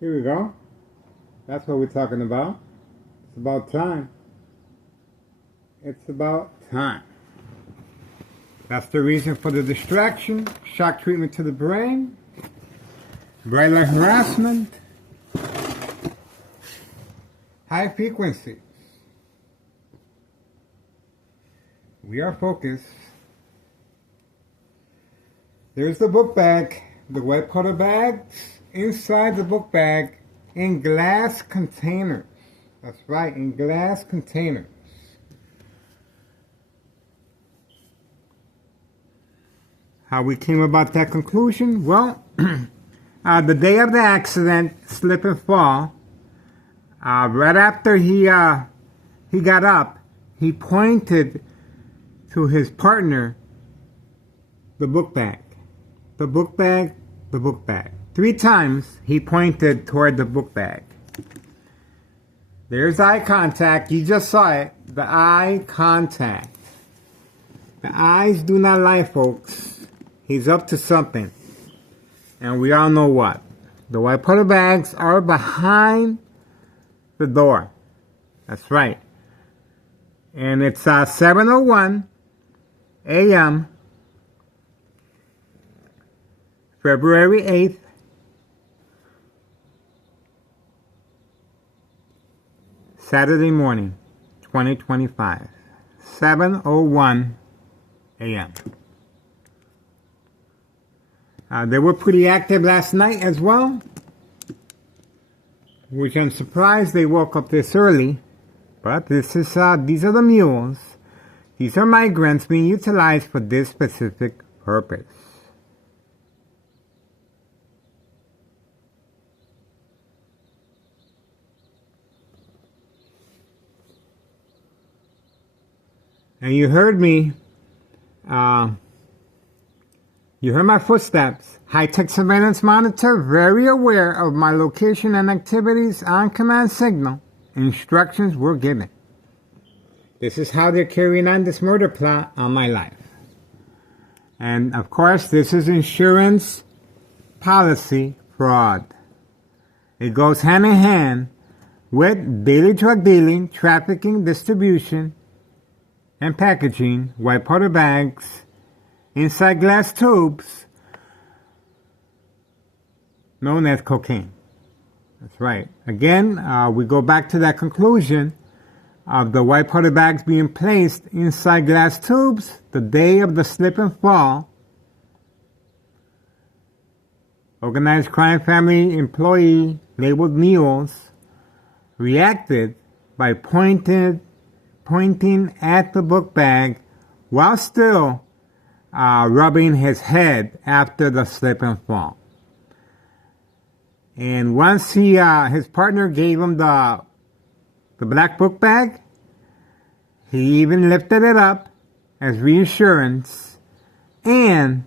Here we go. That's what we're talking about. It's about time. It's about time. That's the reason for the distraction, shock treatment to the brain, bright light harassment, high frequencies. We are focused. There's the book bag, the white powder bags. Inside the book bag, in glass containers. That's right, in glass containers. How we came about that conclusion? Well, the day of the accident, slip and fall, right after he got up, he pointed to his partner the book bag. The book bag, the book bag. 3 times he pointed toward the book bag. There's eye contact. You just saw it. The eye contact. The eyes do not lie, folks. He's up to something. And we all know what. The white powder bags are behind the door. That's right. And it's 7:01 a.m. February 8th, 'Saturday morning, 2025, 7:01 a.m. They were pretty active last night as well, which I'm surprised they woke up this early. But these are the mules. These are migrants being utilized for this specific purpose. And you heard me, you heard my footsteps. High-tech surveillance monitor, very aware of my location and activities on command signal. Instructions were given. This is how they're carrying on this murder plot on my life. And of course, this is insurance policy fraud. It goes hand in hand with daily drug dealing, trafficking, distribution, and packaging, white powder bags, inside glass tubes, known as cocaine. That's right. Again, we go back to that conclusion of the white powder bags being placed inside glass tubes the day of the slip and fall. Organized crime family employee labeled Mules reacted by pointing at the book bag while still rubbing his head after the slip and fall. And once his partner gave him the black book bag, he even lifted it up as reassurance. And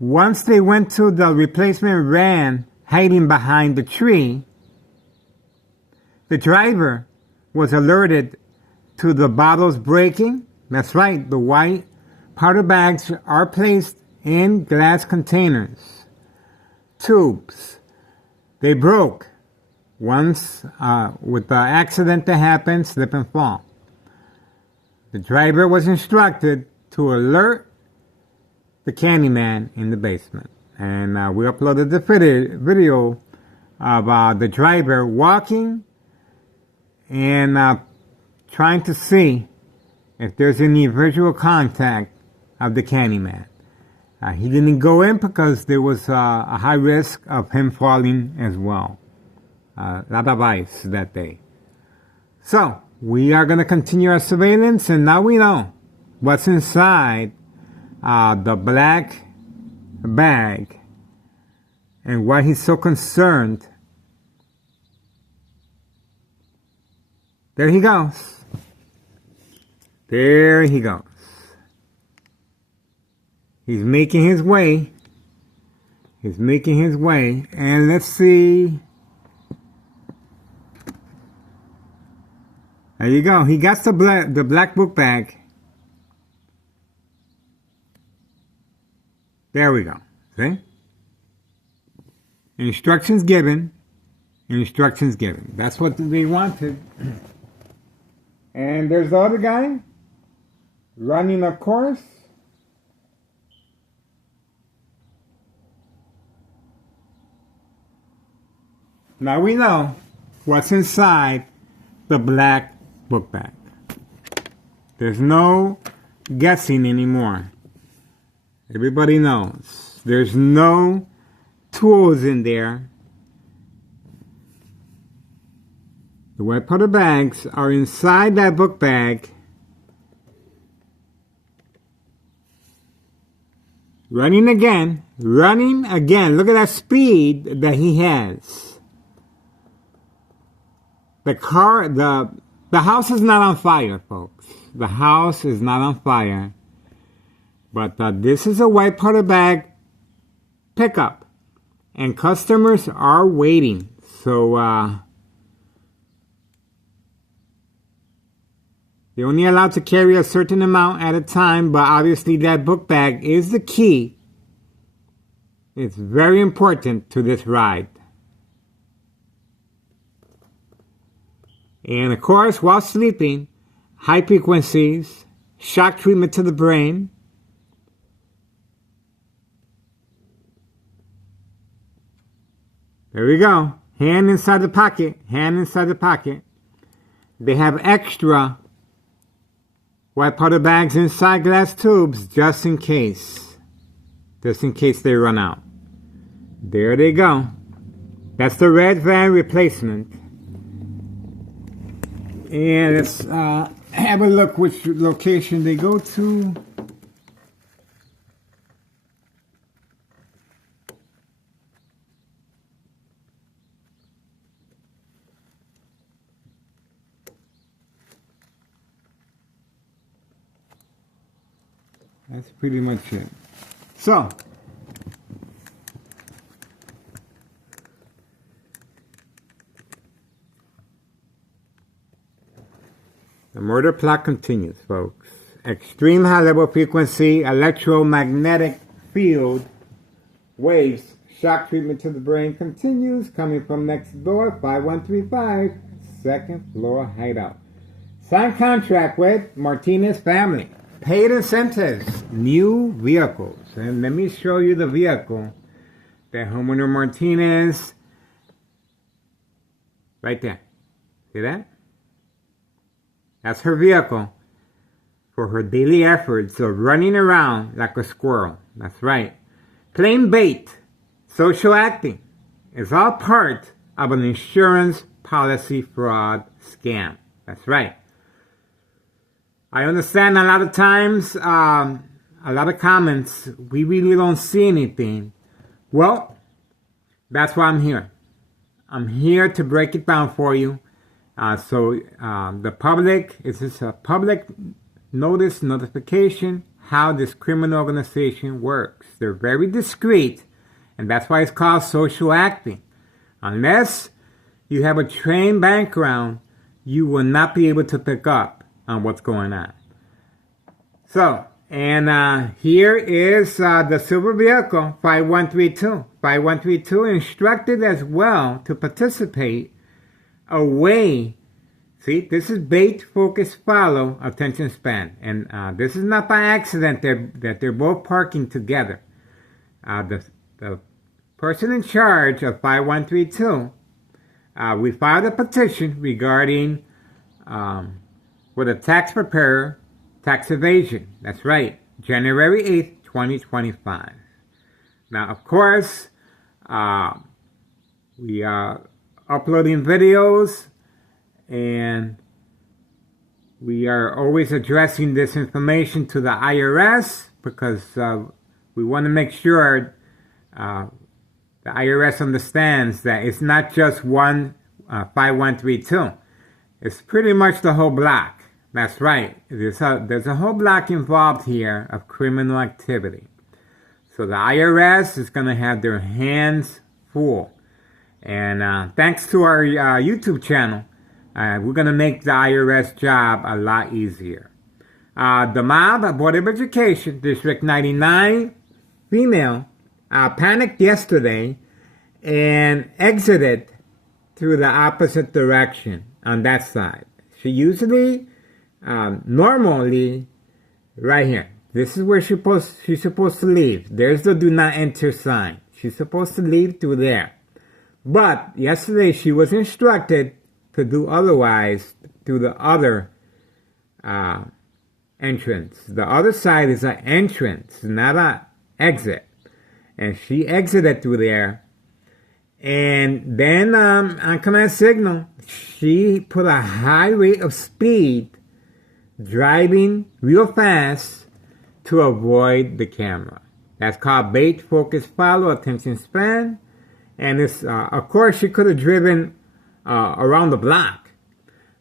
once they went to the replacement van hiding behind the tree, the driver was alerted to the bottles breaking. That's right, the white powder bags are placed in glass containers, tubes. They broke once with the accident that happened, slip and fall. The driver was instructed to alert the Candyman in the basement. And we uploaded the video of the driver walking and trying to see if there's any visual contact of the Candyman. He didn't go in because there was a high risk of him falling as well. A lot of ice that day. So, we are going to continue our surveillance, and now we know what's inside the black bag and why he's so concerned. There he goes. There he goes. He's making his way. He's making his way. And let's see. There you go. He got the black book bag. There we go. See? Instructions given. and instructions given. That's what they wanted. And there's the other guy running a course. Now we know what's inside the black book bag. There's no guessing anymore. Everybody knows. There's no tools in there. The white powder bags are inside that book bag. Running again. Look at that speed that he has. The house is not on fire, folks. The house is not on fire. But this is a white powder bag pickup. And customers are waiting. So, they're only allowed to carry a certain amount at a time. But obviously that book bag is the key. It's very important to this ride. And of course, while sleeping, high frequencies, shock treatment to the brain. There we go. Hand inside the pocket. Hand inside the pocket. They have extra white powder bags inside glass tubes just in case. Just in case they run out. There they go. That's the red van replacement. And let's have a look which location they go to. That's pretty much it. So, the murder plot continues, folks. Extreme high-level frequency electromagnetic field waves shock treatment to the brain continues, coming from next door, 5135, second floor hideout. Signed contract with Martinez family. Paid incentives, new vehicles. And let me show you the vehicle that homeowner Martinez, right there. See that? That's her vehicle for her daily efforts of running around like a squirrel. That's right. Playing bait, social acting is all part of an insurance policy fraud scam. That's right. I understand a lot of times, a lot of comments, we really don't see anything. Well, that's why I'm here. I'm here to break it down for you. The public, it's just a public notification how this criminal organization works. They're very discreet, and that's why it's called social acting. Unless you have a trained background, you will not be able to pick up on what's going on. So, and here is the silver vehicle, 5132. 5132 instructed as well to participate away. See, this is bait, focus, follow, attention span. And this is not by accident that they're both parking together. The person in charge of 5132, we filed a petition regarding with a tax preparer, tax evasion. That's right, January 8th, 2025. Now, of course, we are uploading videos, and we are always addressing this information to the IRS because we want to make sure the IRS understands that it's not just one 5132. It's pretty much the whole block. That's right. There's a whole block involved here of criminal activity. So the IRS is going to have their hands full. And thanks to our YouTube channel, we're going to make the IRS job a lot easier. The mob, Board of Education, District 99, female, panicked yesterday and exited to the opposite direction on that side. She usually, normally, right here. This is where she's supposed to leave. There's the do not enter sign. She's supposed to leave through there. But yesterday she was instructed to do otherwise through the other entrance. The other side is an entrance, not an exit. And she exited through there. And then on command signal, she put a high rate of speed, driving real fast to avoid the camera. That's called bait, focus, follow, attention span. And it's, of course, she could have driven around the block,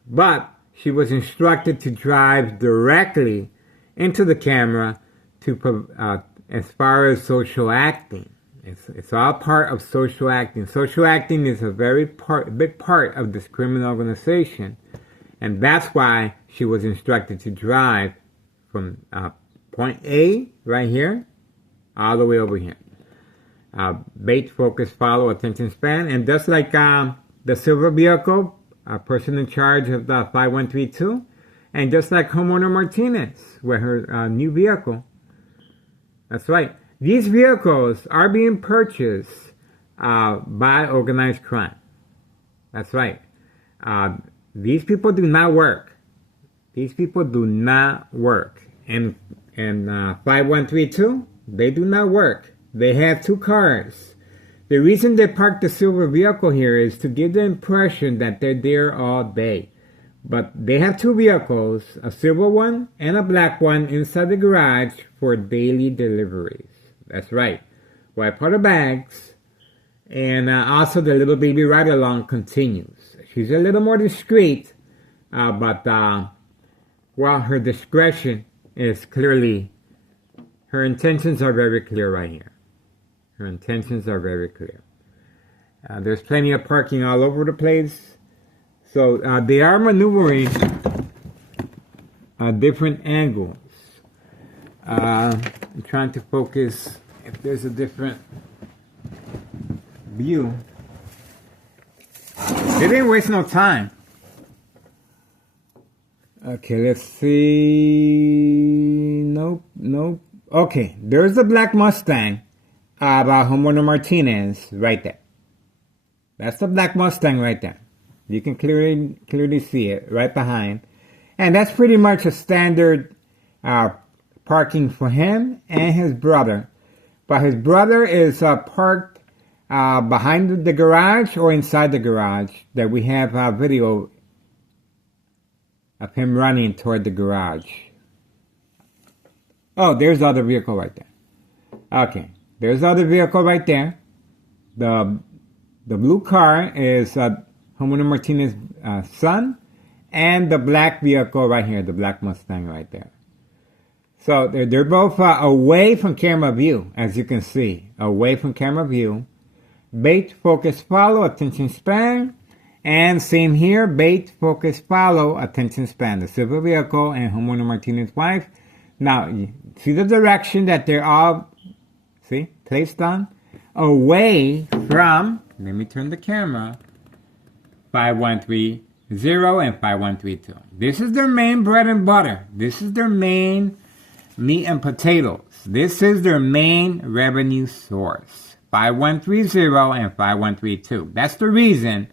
but she was instructed to drive directly into the camera to, as far as social acting. It's all part of social acting. Social acting is a big part of this criminal organization, and that's why she was instructed to drive from point A, right here, all the way over here. Bait, focus, follow, attention span, and just like the silver vehicle, a person in charge of the 5132, and just like homeowner Martinez with her new vehicle. That's right. These vehicles are being purchased by organized crime. That's right. These people do not work. These people do not work. And 5132, they do not work. They have two cars. The reason they parked the silver vehicle here is to give the impression that they're there all day. But they have two vehicles, a silver one and a black one, inside the garage for daily deliveries. That's right. Wipe out the bags. And also the little baby ride-along continues. She's a little more discreet, but well, her discretion is clearly, her intentions are very clear right here. Her intentions are very clear. There's plenty of parking all over the place. So they are maneuvering different angles. I'm trying to focus if there's a different view. They didn't waste no time. Okay, let's see. Nope. Okay, there's the black Mustang of homeowner Martinez right there. That's the black Mustang right there. You can clearly see it right behind. And that's pretty much a standard parking for him and his brother. But his brother is parked behind the garage or inside the garage, that we have a video of him running toward the garage. Oh, there's the other vehicle right there. Okay, there's the other vehicle right there. The blue car is homeowner Martinez's son, and the black vehicle right here, the black Mustang right there. So they're both away from camera view, as you can see, away from camera view. Bait, focus, follow, attention span. And same here, bait, focus, follow, attention span. The silver vehicle and homeowner Martinez's wife. Now, you see the direction that they're all, see, placed on? Away from, let me turn the camera, 5130 and 5132. This is their main bread and butter. This is their main meat and potatoes. This is their main revenue source. 5130 and 5132. That's the reason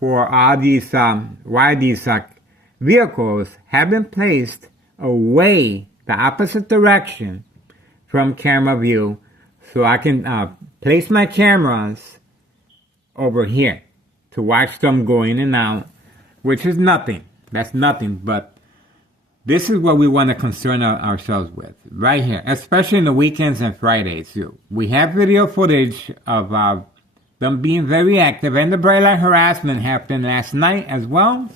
for all these, why these vehicles have been placed away, the opposite direction from camera view, so I can place my cameras over here to watch them go in and out, which is nothing. That's nothing, but this is what we want to concern ourselves with right here, especially in the weekends and Fridays too. We have video footage of them being very active, and the bright light harassment happened last night as well.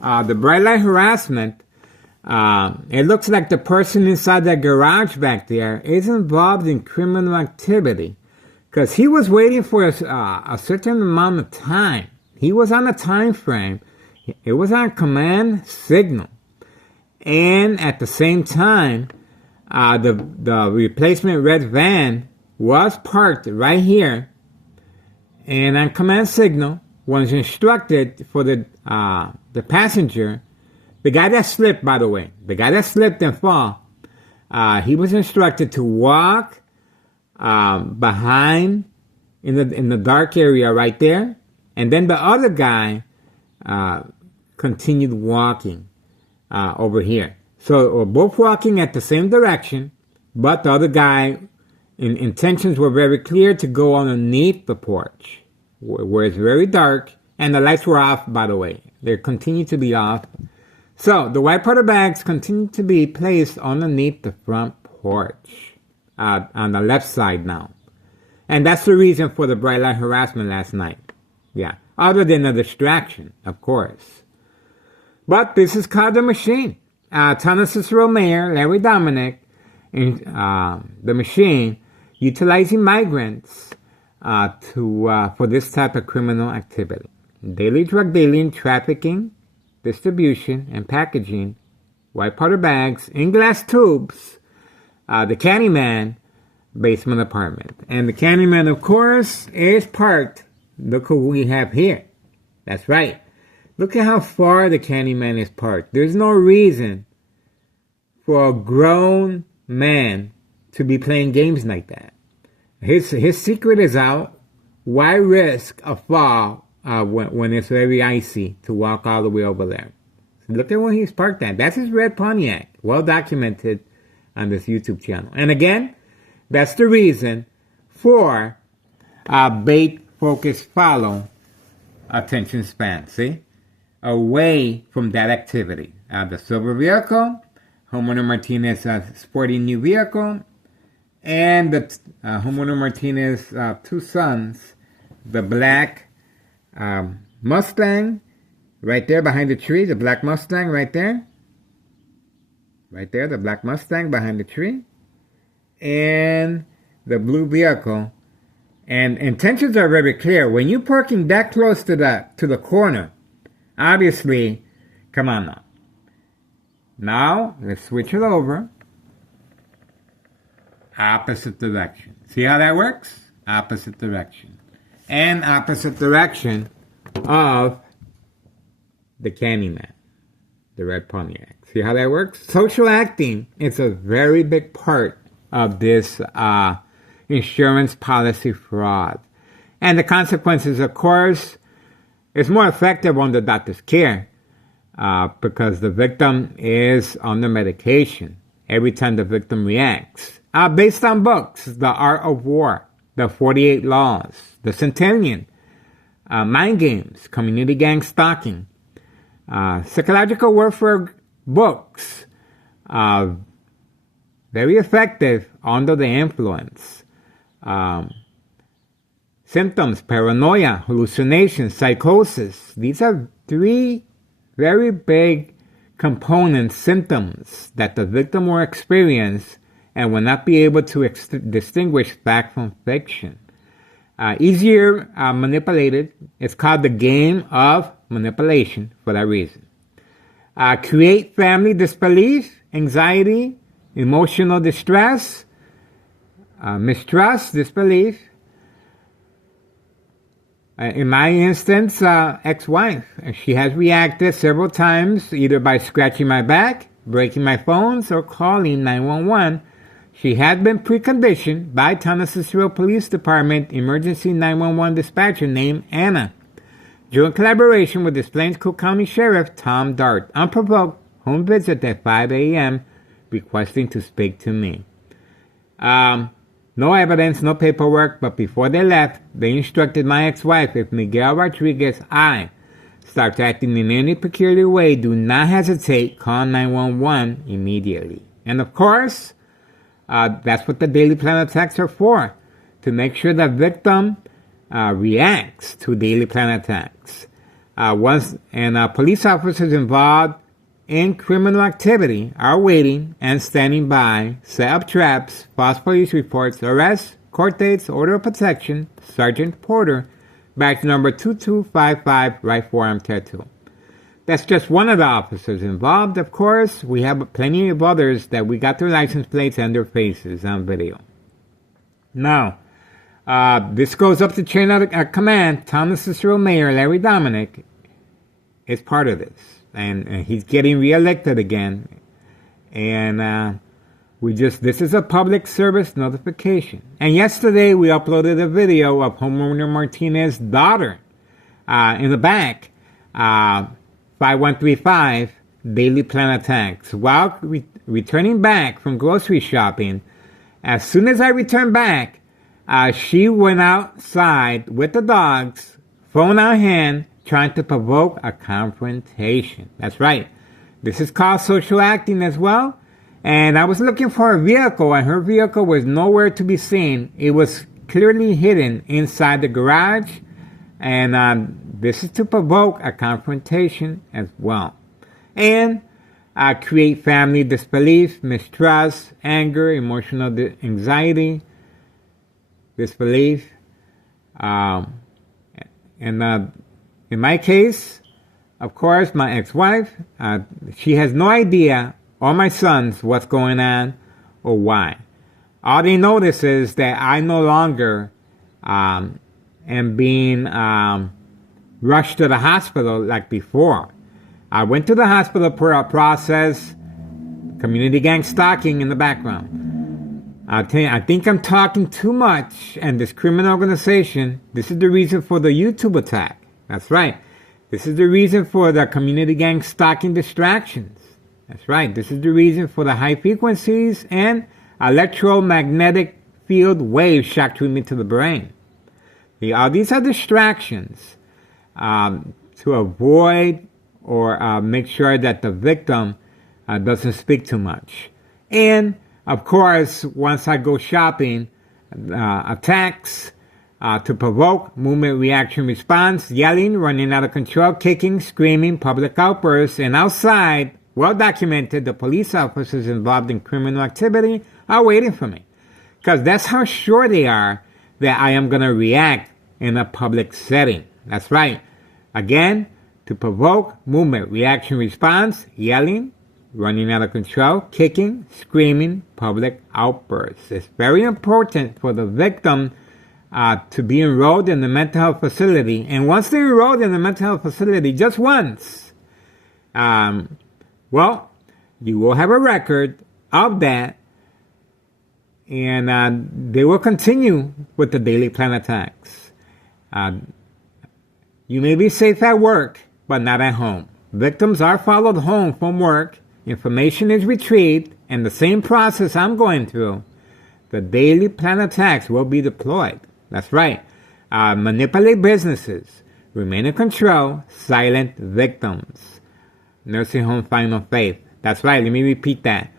The bright light harassment, it looks like the person inside that garage back there is involved in criminal activity, because he was waiting for a certain amount of time. He was on a time frame. It was on command signal. And at the same time, the replacement red van was parked right here and on command signal. was instructed for the passenger, the guy that slipped, by the way, the guy that slipped and fall, he was instructed to walk behind in the dark area right there, and then the other guy continued walking over here. So we're both walking at the same direction, but the other guy, intentions were very clear to go underneath the porch, where it's very dark, and the lights were off, by the way. They continue to be off. So the white powder bags continue to be placed underneath the front porch, on the left side now. And that's the reason for the bright light harassment last night. Yeah, other than a distraction, of course. But this is called the machine. Ta-Nehisi County Mayor Larry Dominick, the machine, utilizing migrants for this type of criminal activity. Daily drug dealing, trafficking, distribution, and packaging, white powder bags in glass tubes, the Candyman basement apartment. And the Candyman, of course, is parked. Look who we have here. That's right. Look at how far the Candyman is parked. There's no reason for a grown man to be playing games like that. His secret is out. Why risk a fall when it's very icy to walk all the way over there? So look at where he's parked at. That's his red Pontiac. Well documented on this YouTube channel. And again, that's the reason for bait, focus, follow, attention span. See? Away from that activity. The silver vehicle, homeowner Martinez sporty new vehicle, and the homeowner Martinez two sons, the black Mustang right there behind the tree, the black Mustang right there. Right there, the black Mustang behind the tree. And the blue vehicle. And intentions are very clear. When you're parking that close to the corner, obviously, come on now. Now, let's switch it over. Opposite direction. See how that works? Opposite direction. And opposite direction of the Candyman, the red Pontiac. See how that works? Social acting is a very big part of this insurance policy fraud. And the consequences, of course, is more effective on the doctor's care because the victim is under medication every time the victim reacts. Based on books, The Art of War, The 48 Laws, The Centennial, Mind Games, Community Gang Stalking, psychological warfare books, very effective under the influence. Symptoms, paranoia, hallucinations, psychosis. These are three very big component symptoms that the victim will experience and will not be able to distinguish fact from fiction. Easier manipulated. It's called the game of manipulation for that reason. Create family disbelief, anxiety, emotional distress, mistrust, disbelief. In my instance, ex-wife, she has reacted several times either by scratching my back, breaking my phones, or calling 911. She had been preconditioned by Ta-Nehisi County Police Department emergency 911 dispatcher named Anna. During collaboration with the Plains Cook County Sheriff Tom Dart, unprovoked home visit at 5 a.m. requesting to speak to me. No evidence, no paperwork, but before they left, they instructed my ex-wife, if Miguel Rodriguez I starts acting in any peculiar way, do not hesitate, call 911 immediately. And of course, that's what the daily plan attacks are for, to make sure the victim reacts to daily plan attacks. Police officers involved in criminal activity are waiting and standing by, set up traps, false police reports, arrests, court dates, order of protection, Sergeant Porter, badge number 2255, right forearm tattoo. That's just one of the officers involved. Of course, we have plenty of others that we got their license plates and their faces on video. Now, This goes up the chain of command. Thomas Cicero Mayor Larry Dominic is part of this, and he's getting reelected again. And this is a public service notification. And yesterday we uploaded a video of homeowner Martinez's daughter in the back, 5135 daily plan attacks. While returning back from grocery shopping, as soon as I returned back, she went outside with the dogs, phone on hand, trying to provoke a confrontation. That's right. This is called social acting as well. And I was looking for a vehicle, and her vehicle was nowhere to be seen. It was clearly hidden inside the garage. And this is to provoke a confrontation as well. And create family disbelief, mistrust, anger, emotional anxiety, disbelief. And in my case, of course, my ex-wife, she has no idea, or my sons, what's going on or why. All they notice is that I no longer am being rushed to the hospital like before. I went to the hospital for a process, community gang stalking in the background. I think I'm talking too much, and this criminal organization, this is the reason for the YouTube attack. That's right. This is the reason for the community gang stalking distractions. That's right. This is the reason for the high frequencies and electromagnetic field wave shock treatment to the brain. These are distractions to avoid or make sure that the victim doesn't speak too much. And of course, once I go shopping, attacks to provoke, movement, reaction, response, yelling, running out of control, kicking, screaming, public outbursts, and outside, well documented, the police officers involved in criminal activity are waiting for me. Because that's how sure they are that I am going to react in a public setting. That's right. Again, to provoke, movement, reaction, response, yelling, running out of control, kicking, screaming, public outbursts. It's very important for the victim to be enrolled in the mental health facility. And once they're enrolled in the mental health facility, just once, well, you will have a record of that, and they will continue with the daily plan attacks. You may be safe at work, but not at home. Victims are followed home from work. Information is retrieved, and the same process I'm going through, the daily plan attacks will be deployed. That's right. Manipulate businesses. Remain in control. Silent victims. Nursing home final faith. That's right. Let me repeat that.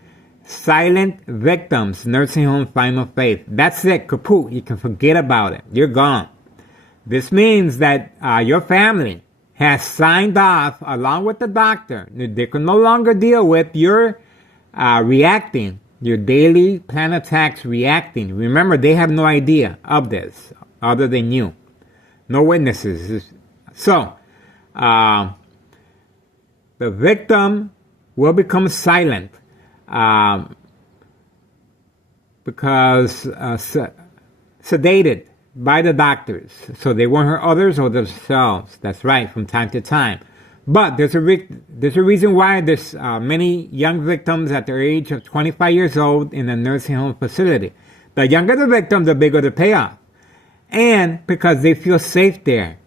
Silent victims. Nursing home final faith. That's it. Kaput. You can forget about it. You're gone. This means that your family has signed off along with the doctor. They can no longer deal with your reacting, your daily plan attacks reacting. Remember, they have no idea of this other than you. No witnesses. So, the victim will become silent because sedated by the doctors, so they won't hurt others or themselves. That's right, from time to time. But there's a reason why there's many young victims at the age of 25 years old in a nursing home facility. The younger the victim, the bigger the payoff, and because they feel safe there.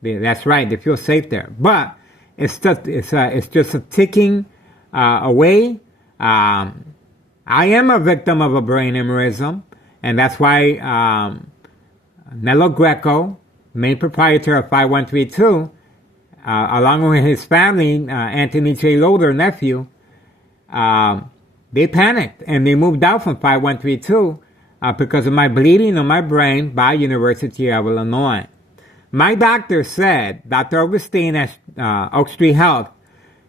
That's right, they feel safe there. But it's just a ticking away. I am a victim of a brain aneurysm, and that's why. Nello Greco, main proprietor of 5132, along with his family, Anthony J. Loader, nephew, they panicked and they moved out from 5132 because of my bleeding on my brain by University of Illinois. My doctor said, Dr. Augustine at Oak Street Health,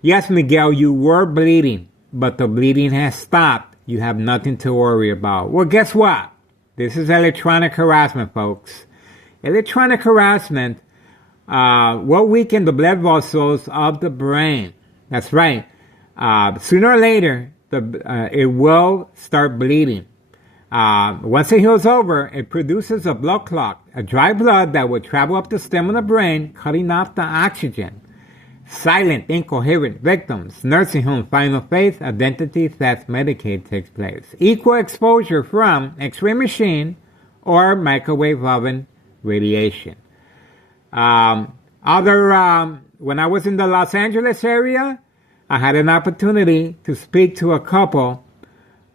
yes, Miguel, you were bleeding, but the bleeding has stopped. You have nothing to worry about. Well, guess what? This is electronic harassment, folks. Electronic harassment will weaken the blood vessels of the brain. That's right. Sooner or later, it will start bleeding. Once it heals over, it produces a blood clot, a dry blood that will travel up the stem of the brain, cutting off the oxygen. Silent, incoherent victims, nursing home, final phase, identity theft Medicaid takes place. Equal exposure from X-ray machine or microwave oven radiation. When I was in the Los Angeles area, I had an opportunity to speak to a couple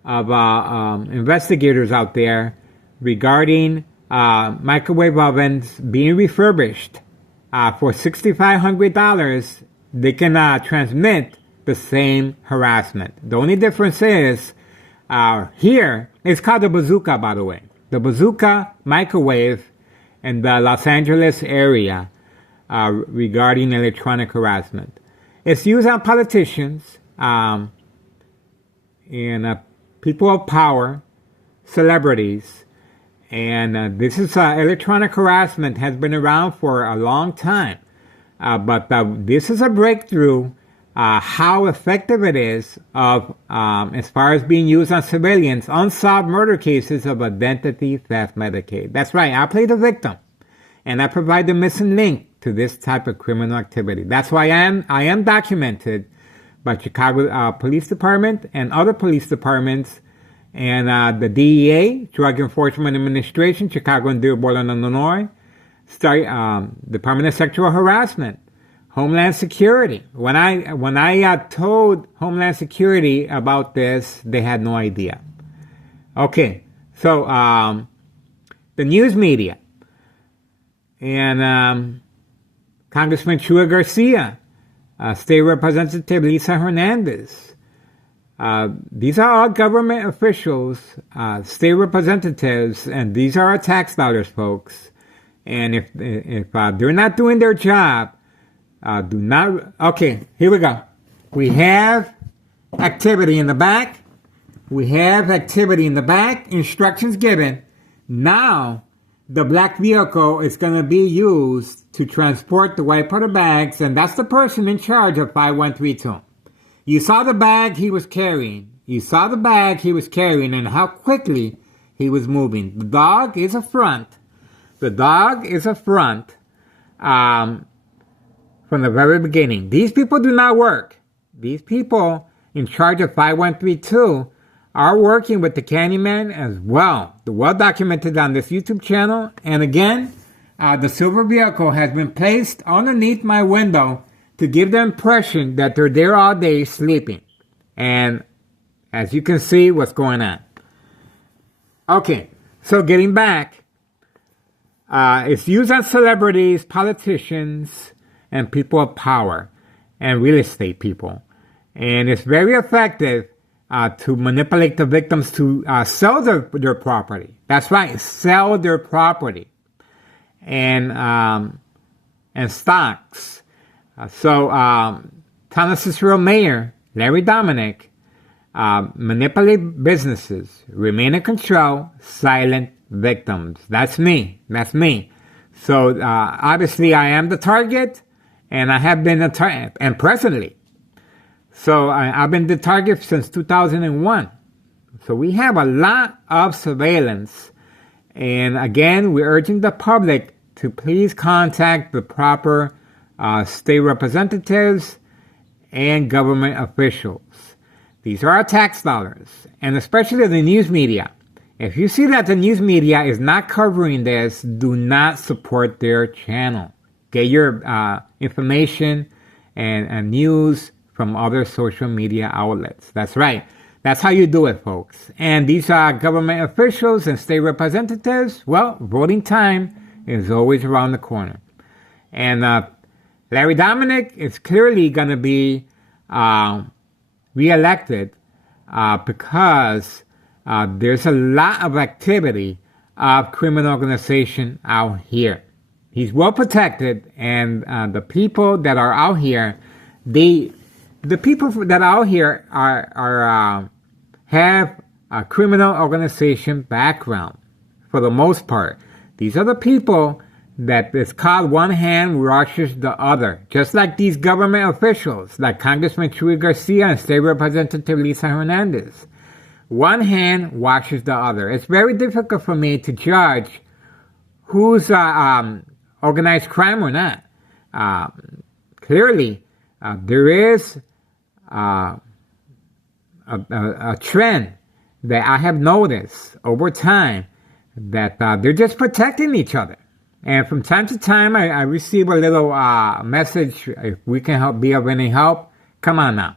of investigators out there regarding microwave ovens being refurbished. For $6,500, they can transmit the same harassment. The only difference is here, it's called the Bazooka, by the way. The Bazooka microwave in the Los Angeles area regarding electronic harassment. It's used on politicians and people of power, celebrities, and this is electronic harassment has been around for a long time, but this is a breakthrough. How effective it is of as far as being used on civilians, unsolved murder cases of identity theft Medicaid. That's right, I play the victim, and I provide the missing link to this type of criminal activity. That's why I am documented by Chicago Police Department and other police departments, and the DEA, Drug Enforcement Administration, Chicago and Dearborn, Illinois, Department of Sexual Harassment, Homeland Security. When I told Homeland Security about this, they had no idea. Okay, so the news media and Congressman Chuy Garcia, State Representative Lisa Hernandez. These are all government officials, state representatives, and these are our tax dollars, folks. And if they're not doing their job, do not. Okay, here we go. We have activity in the back. Instructions given. Now, the black vehicle is going to be used to transport the white powder bags, and that's the person in charge of 5132. You saw the bag he was carrying. And how quickly he was moving. The dog is a front. From the very beginning. These people do not work. These people in charge of 5132 are working with the Candyman as well. They're well documented on this YouTube channel. And again, the silver vehicle has been placed underneath my window to give the impression that they're there all day sleeping. And as you can see, what's going on. Okay, so getting back, it's used on celebrities, politicians, and people of power, and real estate people. And it's very effective to manipulate the victims to sell their property. That's right, sell their property and stocks. Thomasville Mayor Larry Dominic manipulate businesses, remain in control, silent victims. That's me. So obviously I am the target, and I have been and presently. So I've been the target since 2001. So we have a lot of surveillance. And again, we're urging the public to please contact the proper state representatives and government officials. These are our tax dollars, and especially the news media. If you see that the news media is not covering this, do not support their channel. Get your information and news from other social media outlets. That's right. That's how you do it, folks. And these are government officials and state representatives. Well, voting time is always around the corner. And Larry Dominic is clearly going to be reelected because there's a lot of activity of criminal organization out here. He's well protected, and the people that are out here, the people that are out here have a criminal organization background for the most part. These are the people that is called one hand washes the other. Just like these government officials, like Congressman Chuy Garcia and State Representative Lisa Hernandez. one hand washes the other. It's very difficult for me to judge who's organized crime or not. Clearly, there is a trend that I have noticed over time that they're just protecting each other. And from time to time, I receive a little message, if we can be of any help. Come on now.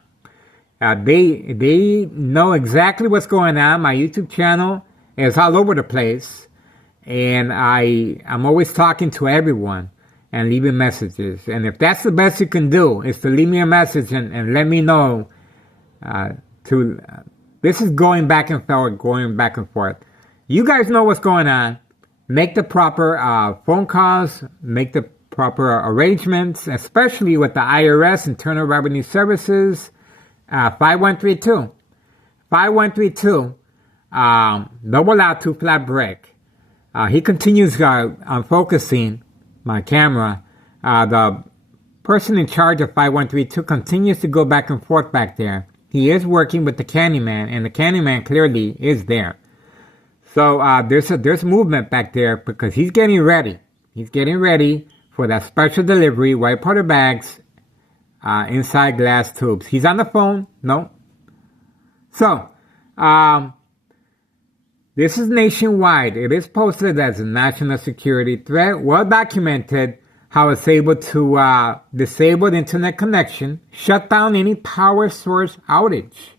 They know exactly what's going on. My YouTube channel is all over the place. And I'm always talking to everyone and leaving messages. And if that's the best you can do, is to leave me a message and let me know. This is going back and forth. You guys know what's going on. Make the proper phone calls. Make the proper arrangements, especially with the IRS, Internal Revenue Services, 5132. 5132, double out 2 flat brick. He continues on focusing my camera. The person in charge of 5132 continues to go back and forth back there. He is working with the Candyman, and the Candyman clearly is there. So there's movement back there because he's getting ready. He's getting ready for that special delivery, white powder bags, inside glass tubes. He's on the phone. No. So, this is nationwide. It is posted as a national security threat. Well documented how it's able to disable the internet connection, shut down any power source outage,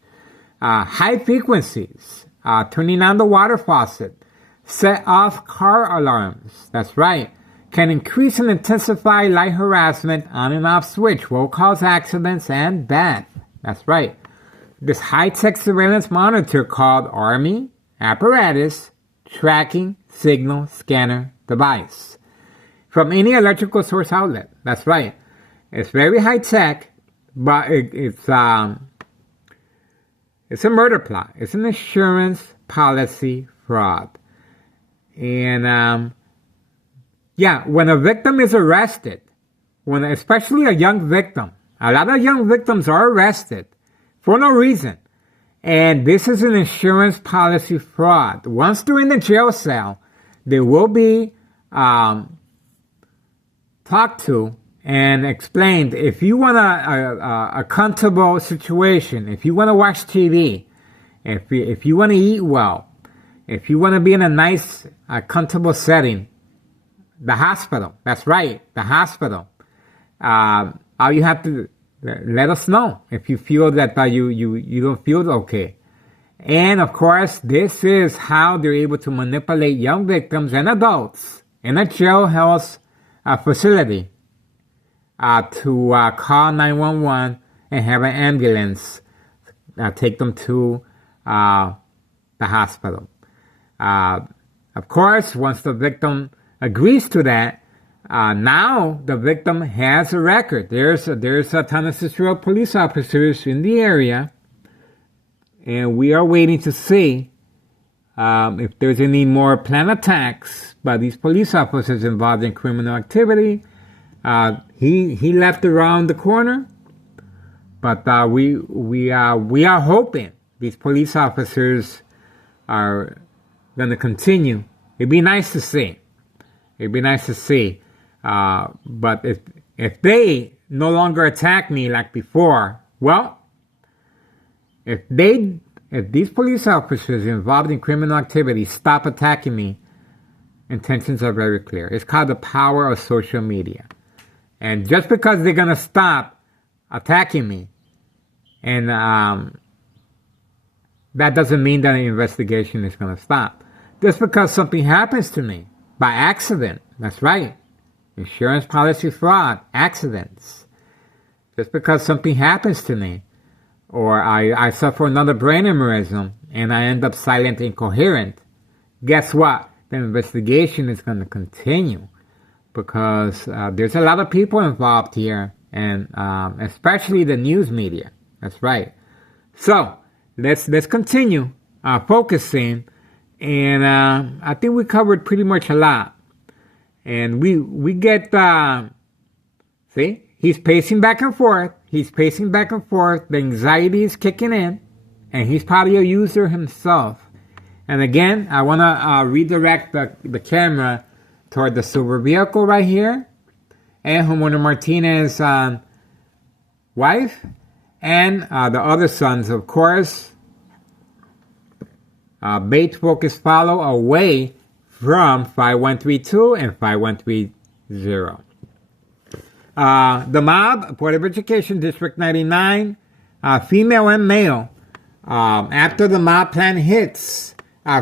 high frequencies, turning on the water faucet, set off car alarms. That's right. Can increase and intensify light harassment on and off switch, will cause accidents and death. That's right. This high-tech surveillance monitor called Army Apparatus Tracking Signal Scanner Device from any electrical source outlet. That's right. It's very high-tech, but it's a murder plot. It's an insurance policy fraud. And when a victim is arrested, especially a young victim, a lot of young victims are arrested for no reason. And this is an insurance policy fraud. Once they're in the jail cell, they will be talked to and explained. If you want a comfortable situation, if you want to watch TV, if you want to eat well, if you want to be in a nice, comfortable setting, the hospital. That's right, the hospital. All you have to let us know if you feel that you don't feel okay. And of course, this is how they're able to manipulate young victims and adults in a jailhouse facility to call 911 and have an ambulance take them to the hospital. Of course, once the victim agrees to that, now the victim has a record. There's a Tennessee Road police officers in the area, and we are waiting to see if there's any more planned attacks by these police officers involved in criminal activity. He left around the corner, but we are hoping these police officers are going to continue. It'd be nice to see. It'd be nice to see. But if they no longer attack me like before, well, if these police officers involved in criminal activity stop attacking me, intentions are very clear. It's called the power of social media. And just because they're going to stop attacking me, and that doesn't mean that the investigation is going to stop. Just because something happens to me by accident, that's right. Insurance policy fraud, accidents. Just because something happens to me, or I suffer another brain aneurysm, and I end up silent, incoherent, guess what? The investigation is going to continue, because there's a lot of people involved here, and especially the news media. That's right. So let's continue focusing, and I think we covered pretty much a lot. And we get, see, he's pacing back and forth. He's pacing back and forth. The anxiety is kicking in. and he's probably a user himself. And again, I want to redirect the camera toward the silver vehicle right here, and homeowner Martinez's wife, and the other sons, of course. Bates focus follow away from 5132 and 5130. The mob, Board of Education, District 99, female and male. After the mob plan hits,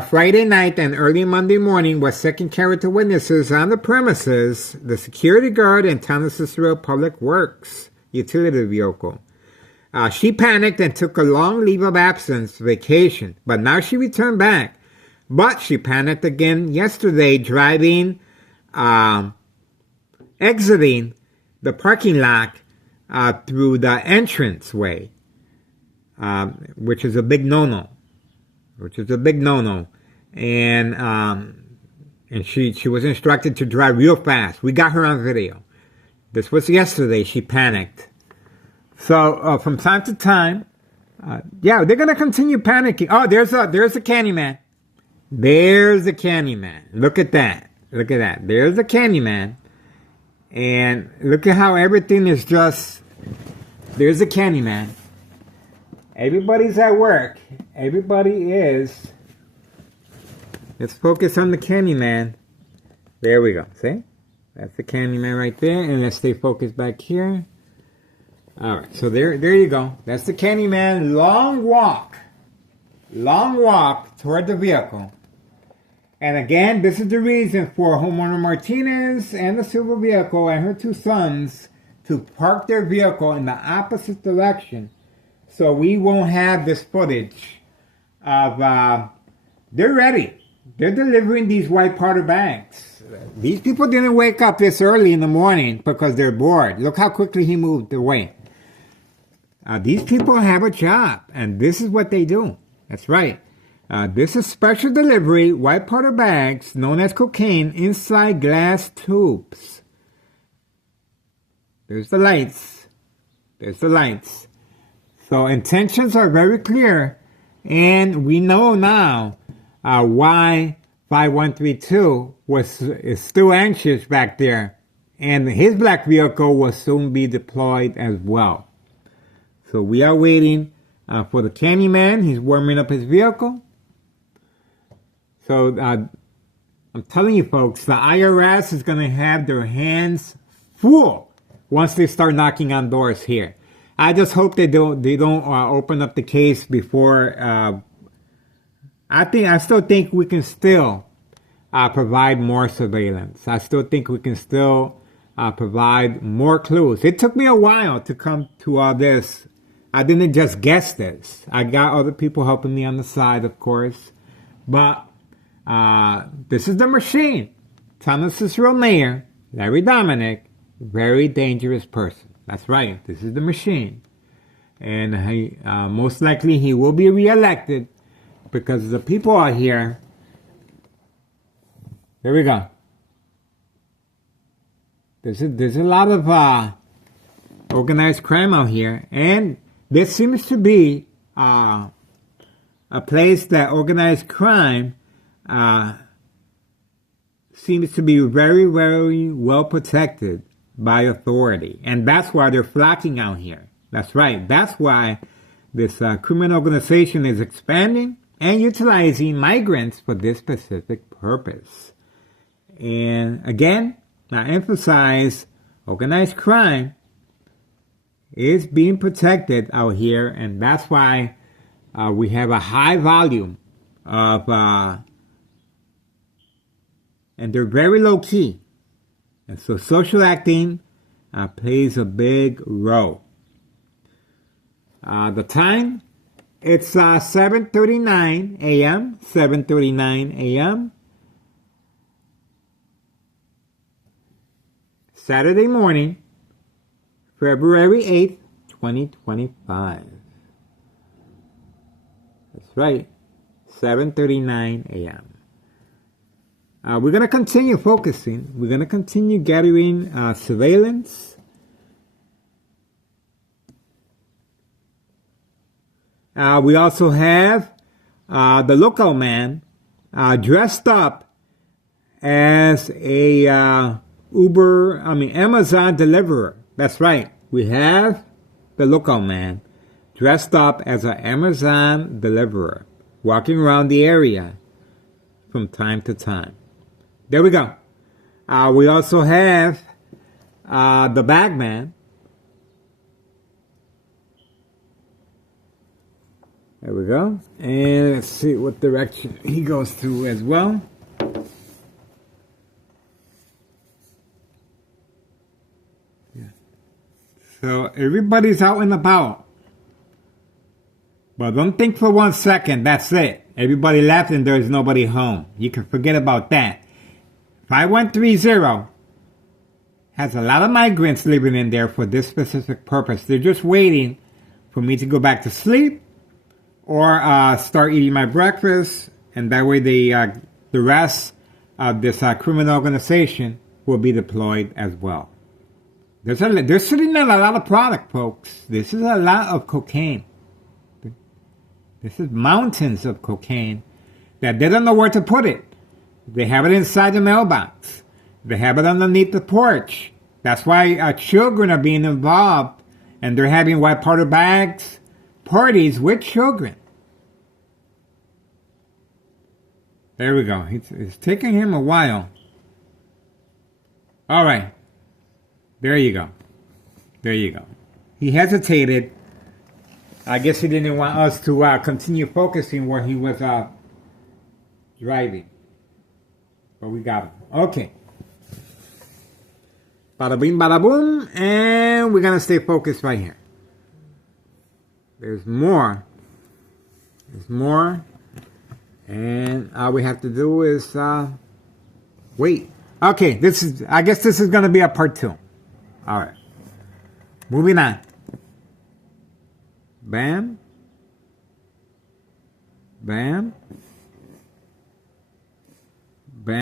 Friday night and early Monday morning was second character witnesses on the premises, the security guard and Town of Cicero Public Works utility vehicle. She panicked and took a long leave of absence vacation, but now she returned back. But she panicked again yesterday driving, exiting the parking lot through the entranceway, which is a big no-no. And she was instructed to drive real fast. We got her on video. This was yesterday. She panicked. So from time to time, they're gonna continue panicking. Oh, there's a Candyman. There's a Candyman. Look at that. There's a Candyman. And look at how everything is just. There's a Candyman. Everybody's at work. Everybody is. Let's focus on the Candyman. There we go. See? That's the Candyman right there. And let's stay focused back here. Alright, so there you go. That's the Candyman. Long walk toward the vehicle. And again, this is the reason for homeowner Martinez and the silver vehicle and her two sons to park their vehicle in the opposite direction. So we won't have this footage of, they're ready. They're delivering these white powder bags. These people didn't wake up this early in the morning because they're bored. Look how quickly he moved away. These people have a job, and this is what they do. That's right. This is special delivery, white powder bags, known as cocaine, inside glass tubes. There's the lights. So intentions are very clear, and we know now why 5132 is still anxious back there, and his black vehicle will soon be deployed as well. So we are waiting for the Candyman. He's warming up his vehicle. So I'm telling you folks, the IRS is going to have their hands full once they start knocking on doors here. I just hope they don't open up the case before. I still think we can still provide more surveillance. I still think we can still provide more clues. It took me a while to come to all this. I didn't just guess this. I got other people helping me on the side, of course. But this is the machine. Town of Cicero Mayor, Larry Dominic, very dangerous person. That's right. This is the machine. And he, most likely he will be reelected because the people are here. There we go. There's a lot of organized crime out here. And this seems to be a place that organized crime seems to be very, very well protected by authority. And that's why they're flocking out here. That's right. That's why this criminal organization is expanding and utilizing migrants for this specific purpose. And again, I emphasize organized crime is being protected out here, and that's why we have a high volume of, and they're very low key. And so social acting plays a big role. The time, it's 7:39 a.m., 7:39 a.m. Saturday morning, February 8th, 2025. That's right, 7:39 a.m. We're going to continue focusing. We're going to continue gathering surveillance. We also have the local man dressed up as a Amazon deliverer. That's right. We have the local man dressed up as an Amazon deliverer, walking around the area from time to time. There we go. We also have the bagman. There we go. And let's see what direction he goes through as well. Yeah. So everybody's out and about. But don't think for 1 second that's it. Everybody left and there's nobody home. You can forget about that. 5130 has a lot of migrants living in there for this specific purpose. They're just waiting for me to go back to sleep or start eating my breakfast, and that way the rest of this criminal organization will be deployed as well. They're sitting on a lot of product, folks. This is a lot of cocaine. This is mountains of cocaine that they don't know where to put it. They have it inside the mailbox. They have it underneath the porch. That's why children are being involved, and they're having white powder bags parties with children. There we go. It's taking him a while. All right. There you go. There you go. He hesitated. I guess he didn't want us to continue focusing where he was driving. But we got him. Okay. Bada bing, bada boom. And we're going to stay focused right here. There's more. There's more. And all we have to do is wait. Okay, I guess this is going to be a part 2. All right. Moving on. Bam. Bam.